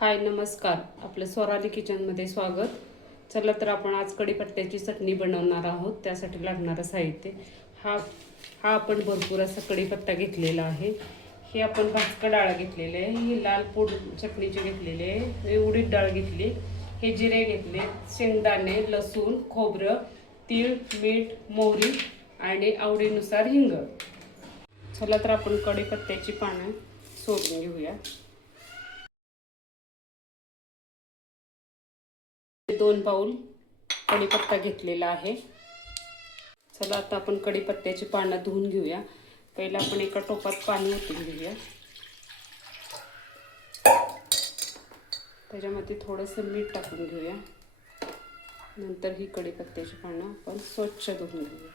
हाय नमस्कार, आपलं स्वराली किचनमध्ये स्वागत. चला तर आपण आज कढीपत्त्याची चटणी बनवणार आहोत. त्यासाठी लागणारं साहित्य हा आपण भरपूर असा कढीपत्ता घेतलेला आहे. हे आपण भाजका डाळ घेतलेले आहे, ही लाल पूड चटणीची घेतलेली आहे, हे उडीद डाळ घेतली, हे जिरे घेतले, शेंगदाणे, लसूण, खोबरं, तीळ, मीठ, मोहरी आणि आवडीनुसार हिंग. चला तर आपण कढीपत्त्याची पानं सोडून घेऊया. 2 पाऊल कढीपत्ता घेतलेला आहे. चला आता आपण कढीपत्त्याची पानं धुवून घेऊया. पहिला आपण एका टोपात पाणी ओतून घेऊया. त्याच्यामध्ये थोडंसं मीठ टाकून घेऊया. नंतर ही कढीपत्त्याची पानं आपण स्वच्छ धुवून घेऊया.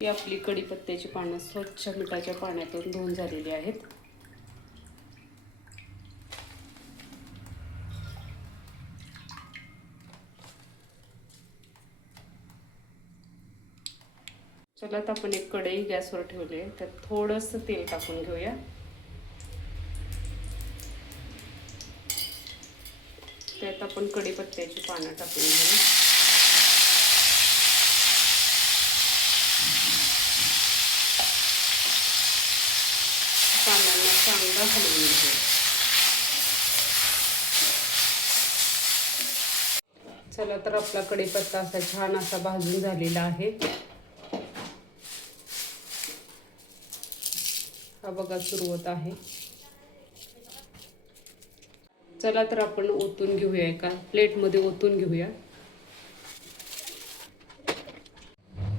ही आपली कढीपत्त्याची पानं स्वच्छ मिठाच्या पाण्यातून धुवून झालेली आहेत. चला तर आपण एक कढई गॅसवर ठेवली आहे, त्यात थोडंसं तेल टाकून घेऊया. त्यात आपण कढीपत्त्याची पानं टाकून घेऊया. पानांना चांगला हलवून घेऊया. चला तर आपला कढीपत्ता असा छान असा भाजून झालेला आहे. हा बघा सुरू होत आहे. चला तर आपण ओतून घेऊया, एका प्लेटमध्ये ओतून घेऊया.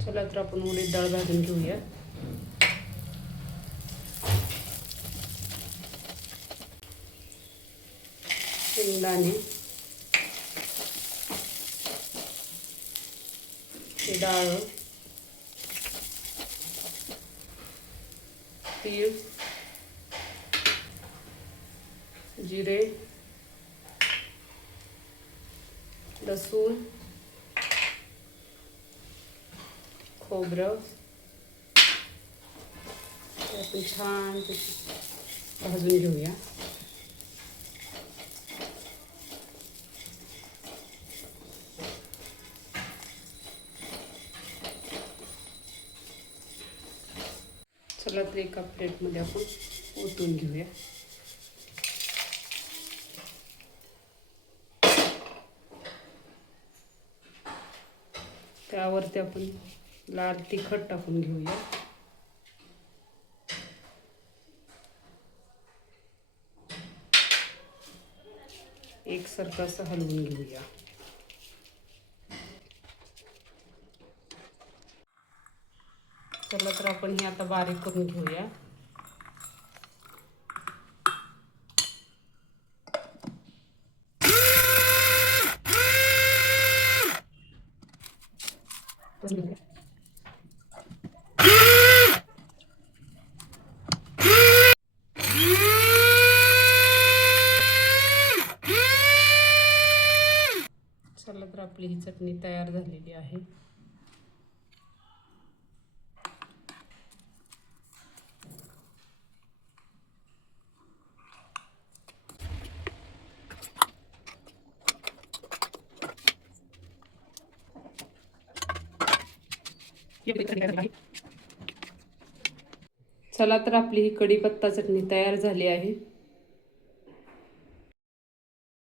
चला तर आपण उडीद डाळ भाजून घेऊया. शेंगदाणे, डाळ, तीळ, जिरे, लसूण, खोबरं आपण छान भाजून घेऊया. चला तर एका प्लेटमध्ये आपण ओतून घेऊया. त्यावरती आपण लाल तिखट टाकून घेऊया. एकसारखं असं हलवून घेऊया. चला तर आपण हे आता बारीक करून घेऊया. चला तर आपली ही चटणी तयार झालेली आहे. चला तर आपली ही कढीपत्ता चटणी तयार झाली आहे.